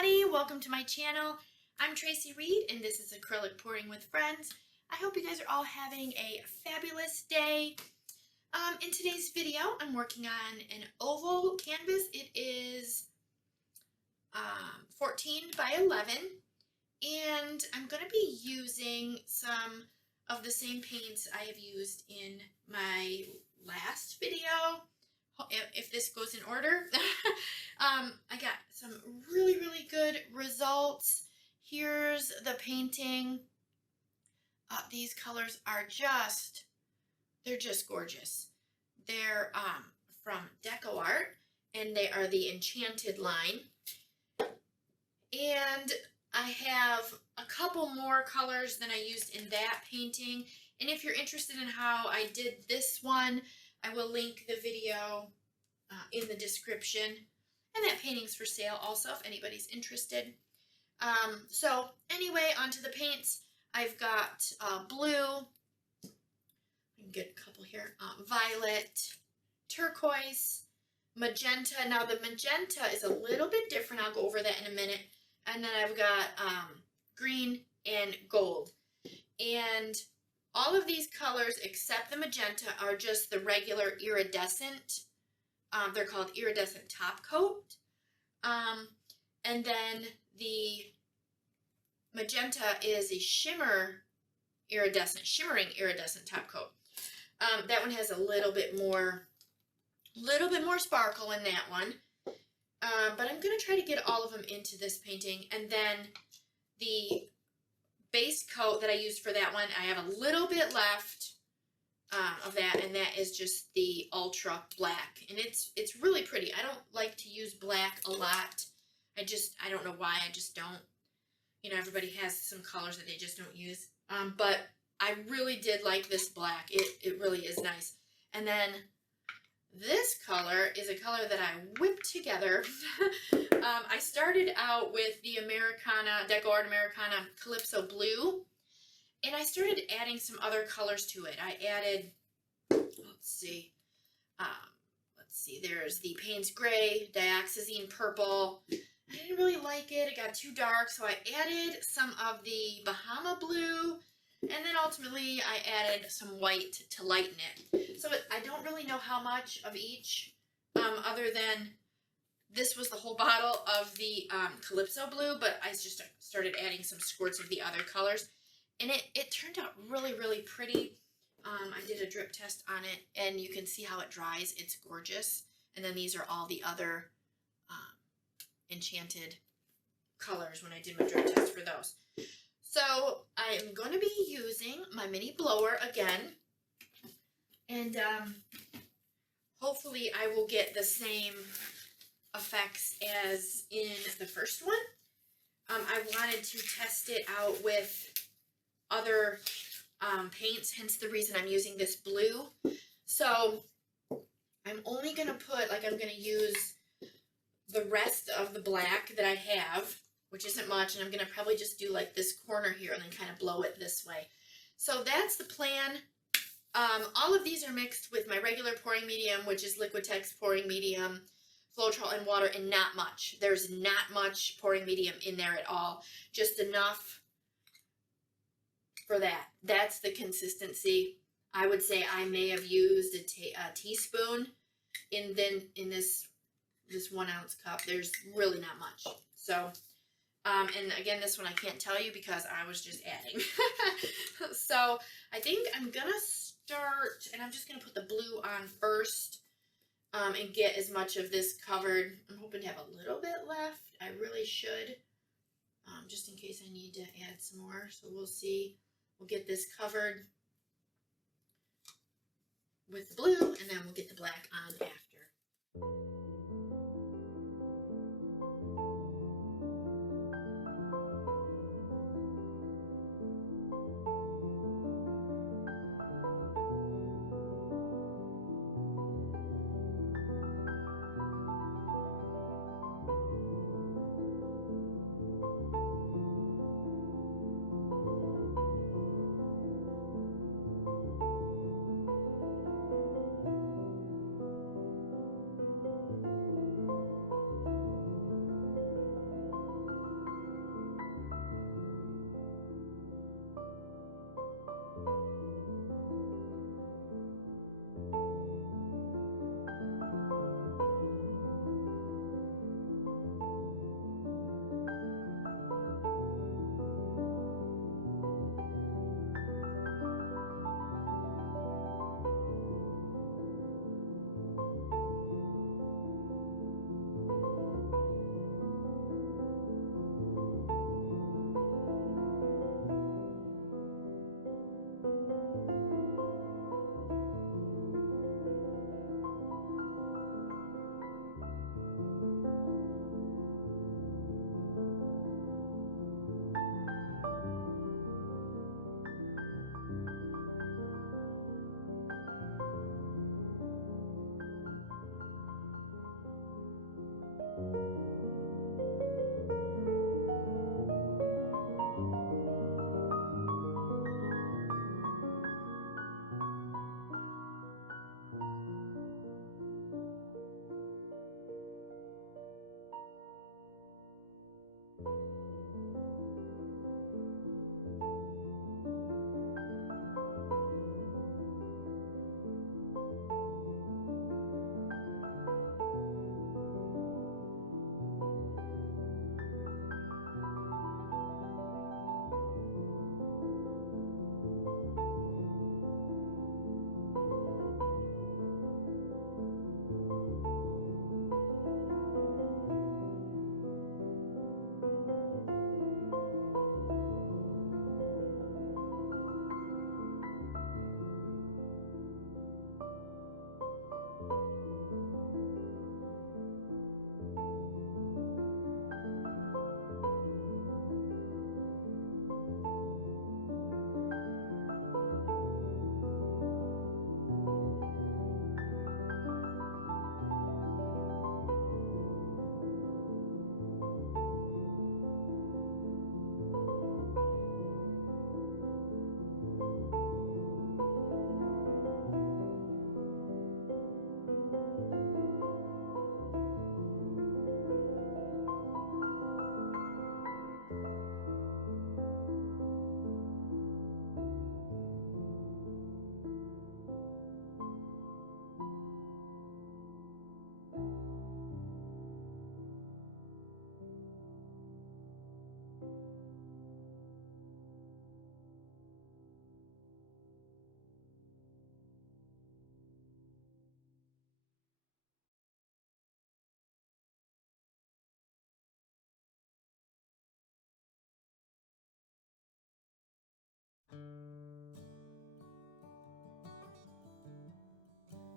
everybody, welcome to my channel. I'm Tracie Reed and this is Acrylic Pouring with Friends. I hope you guys are all having a fabulous day. In today's video, I'm working on an oval canvas. It is 14 by 11 and I'm going to be using some of the same paints I have used in my last video. If this goes in order. I got some really good results. Here's the painting. These colors are they're just gorgeous. They're from DecoArt and they are the Enchanted line. And I have a couple more colors than I used in that painting. And if you're interested in how I did this one, I will link the video in the description, and that painting's for sale also if anybody's interested. So anyway, onto the paints. I've got blue, I can get a couple here, violet, turquoise, magenta. Now the magenta is a little bit different. I'll go over that in a minute. And then I've got green and gold. And all of these colors except the magenta are just the regular iridescent. They're called Iridescent Topcoat. And then the magenta is a shimmering iridescent Topcoat. That one has a little bit more sparkle in that one. But I'm going to try to get all of them into this painting. And then the base coat that I used for that one, I have a little bit left of that, and that is just the ultra black, and it's really pretty. I don't like to use black a lot. I don't know why. I just don't. You know, everybody has some colors that they just don't use. But I really did like this black. It really is nice. And then this color is a color that I whipped together. I started out with the DecoArt Americana Calypso Blue, and I started adding some other colors to it. I added, let's see, there's the Payne's Gray, Dioxazine Purple. I didn't really like it. It got too dark, so I added some of the Bahama Blue, and then ultimately I added some white to lighten it. So I don't really know how much of each, other than this was the whole bottle of the Calypso Blue, but I just started adding some squirts of the other colors. And it turned out really pretty. I did a drip test on it, and you can see how it dries. It's gorgeous. And then these are all the other Enchanted colors when I did my drip test for those. So I'm going to be using my mini blower again. And hopefully I will get the same effects as in the first one. I wanted to test it out with other paints, hence the reason I'm using this blue. So I'm only going to put, I'm going to use the rest of the black that I have, which isn't much, and I'm going to probably just do like this corner here and then kind of blow it this way. So that's the plan. All of these are mixed with my regular pouring medium, which is Liquitex pouring medium, Floetrol, and water, and not much. There's not much pouring medium in there at all, just enough for that. That's the consistency. I would say I may have used a teaspoon in this 1 ounce cup. There's really not much. So, and again, this one I can't tell you because I was just adding. So I think I'm gonna start, and I'm just gonna put the blue on first, and get as much of this covered. I'm hoping to have a little bit left. I really should, just in case I need to add some more. So we'll see. We'll get this covered with the blue, and then we'll get the black on after.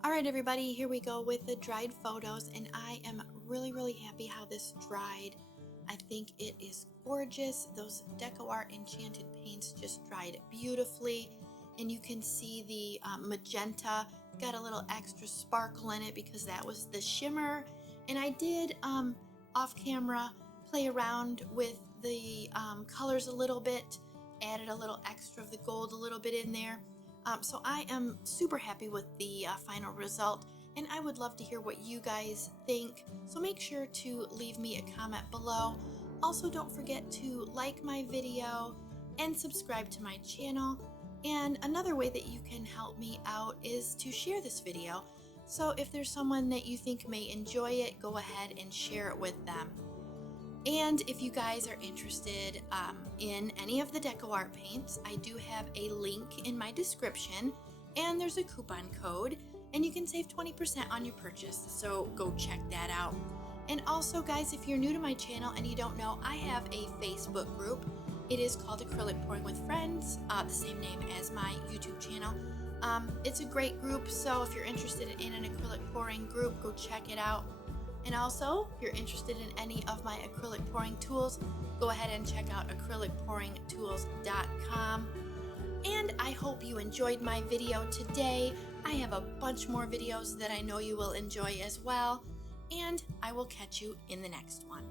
Alright everybody, here we go with the dried photos, and I am really happy how this dried. I think it is gorgeous. Those DecoArt Enchanted paints just dried beautifully, and you can see the magenta got a little extra sparkle in it because that was the shimmer. And I did off camera play around with the colors a little bit, added a little extra of the gold a little bit in there. So I am super happy with the final result, and I would love to hear what you guys think. So make sure to leave me a comment below. Also, don't forget to like my video and subscribe to my channel. And another way that you can help me out is to share this video. So if there's someone that you think may enjoy it, go ahead and share it with them. And if you guys are interested in any of the DecoArt paints, I do have a link in my description, and there's a coupon code, and you can save 20% on your purchase, so go check that out. And also guys, if you're new to my channel and you don't know, I have a Facebook group. It is called Acrylic Pouring with Friends, the same name as my YouTube channel. It's a great group, so if you're interested in an acrylic pouring group, go check it out. And also, if you're interested in any of my acrylic pouring tools, go ahead and check out acrylicpouringtools.com. And I hope you enjoyed my video today. I have a bunch more videos that I know you will enjoy as well. And I will catch you in the next one.